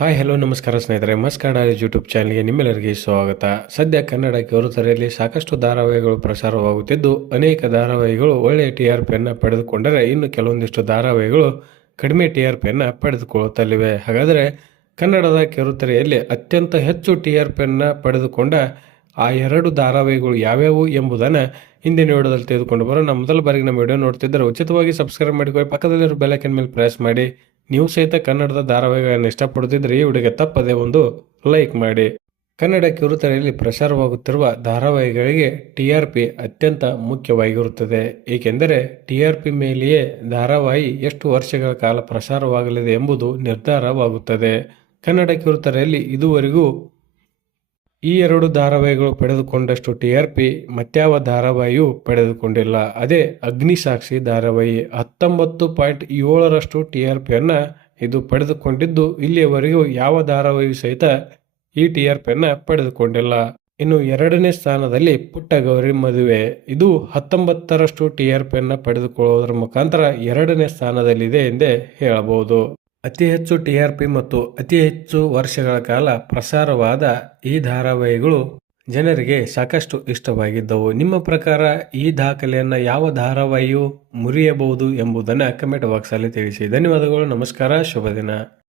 Hi hello ನಮಸ್ಕಾರ ಸ್ನೇಹಿತರೆ. ಮಸ್ಕಾಡ YouTube ಚಾನಲ್ಗೆ ನಿಮ್ಮೆಲ್ಲರಿಗೆ ಸ್ವಾಗತ. ಸದ್ಯ ಕನ್ನಡ ಕಿರುತೆರೆಯಲ್ಲಿ ಸಾಕಷ್ಟು ಧಾರಾವಾಹಿಗಳು ಪ್ರಸಾರವಾಗುತ್ತಿದ್ದು, ಅನೇಕ ಧಾರಾವಾಹಿಗಳು ಒಳ್ಳೆಯ ಟಿ ಆರ್ ಪಿಯನ್ನು ಪಡೆದುಕೊಂಡರೆ ಇನ್ನು ಕೆಲವೊಂದಿಷ್ಟು ಧಾರಾವಾಹಿಗಳು ಕಡಿಮೆ ಟಿ ಆರ್ ಪಿಯನ್ನು ಪಡೆದುಕೊಳ್ಳುತ್ತಲಿವೆ. ಹಾಗಾದರೆ ಕನ್ನಡದ ಕಿರುತೆರೆಯಲ್ಲಿ ಅತ್ಯಂತ ಹೆಚ್ಚು ಟಿ ಆರ್ ಪಿಯನ್ನು ಪಡೆದುಕೊಂಡ ಆ ಎರಡು ಧಾರಾವಾಹಿಗಳು ಯಾವ್ಯಾವು ಎಂಬುದನ್ನು ಹಿಂದಿನ ವಿಡಿಯೋದಲ್ಲಿ ತೆಗೆದುಕೊಂಡು ಬರೋಣ. ಮೊದಲ ಬಾರಿಗೆ ನಮ್ಮ ವಿಡಿಯೋ ನೋಡ್ತಿದ್ದರೆ ಉಚಿತವಾಗಿ ಸಬ್ಸ್ಕ್ರೈಬ್ ಮಾಡಿಕೊಳ್ಳಿ. ಪಕ್ಕದಲ್ಲಿರೋ ಬೆಲೈಕನ್ ಮೇಲೆ ಪ್ರೆಸ್ ಮಾಡಿ. ನೀವು ಸಹಿತ ಕನ್ನಡದ ಧಾರಾವಾಹಿಗಳನ್ನು ಇಷ್ಟಪಡುತ್ತಿದ್ದರೆ ಈ ವಿಡಿಯೋಗೆ ತಪ್ಪದೆ ಒಂದು ಲೈಕ್ ಮಾಡಿ. ಕನ್ನಡ ಕಿರುತೆರೆಯಲ್ಲಿ ಪ್ರಸಾರವಾಗುತ್ತಿರುವ ಧಾರಾವಾಹಿಗಳಿಗೆ ಟಿ ಆರ್ ಪಿ ಅತ್ಯಂತ ಮುಖ್ಯವಾಗಿರುತ್ತದೆ. ಏಕೆಂದರೆ ಟಿ ಆರ್ ಪಿ ಮೇಲೆಯೇ ಧಾರಾವಾಹಿ ಎಷ್ಟು ವರ್ಷಗಳ ಕಾಲ ಪ್ರಸಾರವಾಗಲಿದೆ ಎಂಬುದು ನಿರ್ಧಾರವಾಗುತ್ತದೆ. ಕನ್ನಡ ಕಿರುತೆರೆಯಲ್ಲಿ ಇದುವರೆಗೂ ಈ ಎರಡು ಧಾರಾವಾಹಿಗಳು ಪಡೆದುಕೊಂಡಷ್ಟು ಟಿ ಆರ್ ಪಿ ಮತ್ಯಾವ ಧಾರಾವಾಹಿಯು ಪಡೆದುಕೊಂಡಿಲ್ಲ. ಅದೇ ಅಗ್ನಿಸಾಕ್ಷಿ ಧಾರಾವಾಹಿ. ಹತ್ತೊಂಬತ್ತು ಪಾಯಿಂಟ್ ಏಳರಷ್ಟು ಟಿ ಆರ್ ಪಿಯನ್ನು ಇದು ಪಡೆದುಕೊಂಡಿದ್ದು, ಇಲ್ಲಿಯವರೆಗೂ ಯಾವ ಧಾರಾವಾಹಿಯು ಸಹಿತ ಈ ಟಿ ಆರ್ ಪಿಯನ್ನು ಪಡೆದುಕೊಂಡಿಲ್ಲ. ಇನ್ನು ಎರಡನೇ ಸ್ಥಾನದಲ್ಲಿ ಪುಟ್ಟ ಗೌರಿ ಮದುವೆ. ಇದು ಹತ್ತೊಂಬತ್ತರಷ್ಟು ಟಿ ಆರ್ ಪಿಯನ್ನು ಪಡೆದುಕೊಳ್ಳುವುದರ ಮುಖಾಂತರ ಎರಡನೇ ಸ್ಥಾನದಲ್ಲಿದೆ ಎಂದೇ ಹೇಳಬಹುದು. ಅತಿ ಹೆಚ್ಚು ಟಿ ಆರ್ ಪಿ ಮತ್ತು ಅತಿ ಹೆಚ್ಚು ವರ್ಷಗಳ ಕಾಲ ಪ್ರಸಾರವಾದ ಈ ಧಾರಾವಾಹಿಗಳು ಜನರಿಗೆ ಸಾಕಷ್ಟು ಇಷ್ಟವಾಗಿದ್ದವು. ನಿಮ್ಮ ಪ್ರಕಾರ ಈ ದಾಖಲೆಯನ್ನು ಯಾವ ಧಾರಾವಾಹಿಯು ಮುರಿಯಬಹುದು ಎಂಬುದನ್ನು ಕಮೆಂಟ್ ಬಾಕ್ಸಲ್ಲಿ ತಿಳಿಸಿ. ಧನ್ಯವಾದಗಳು, ನಮಸ್ಕಾರ, ಶುಭ ದಿನ.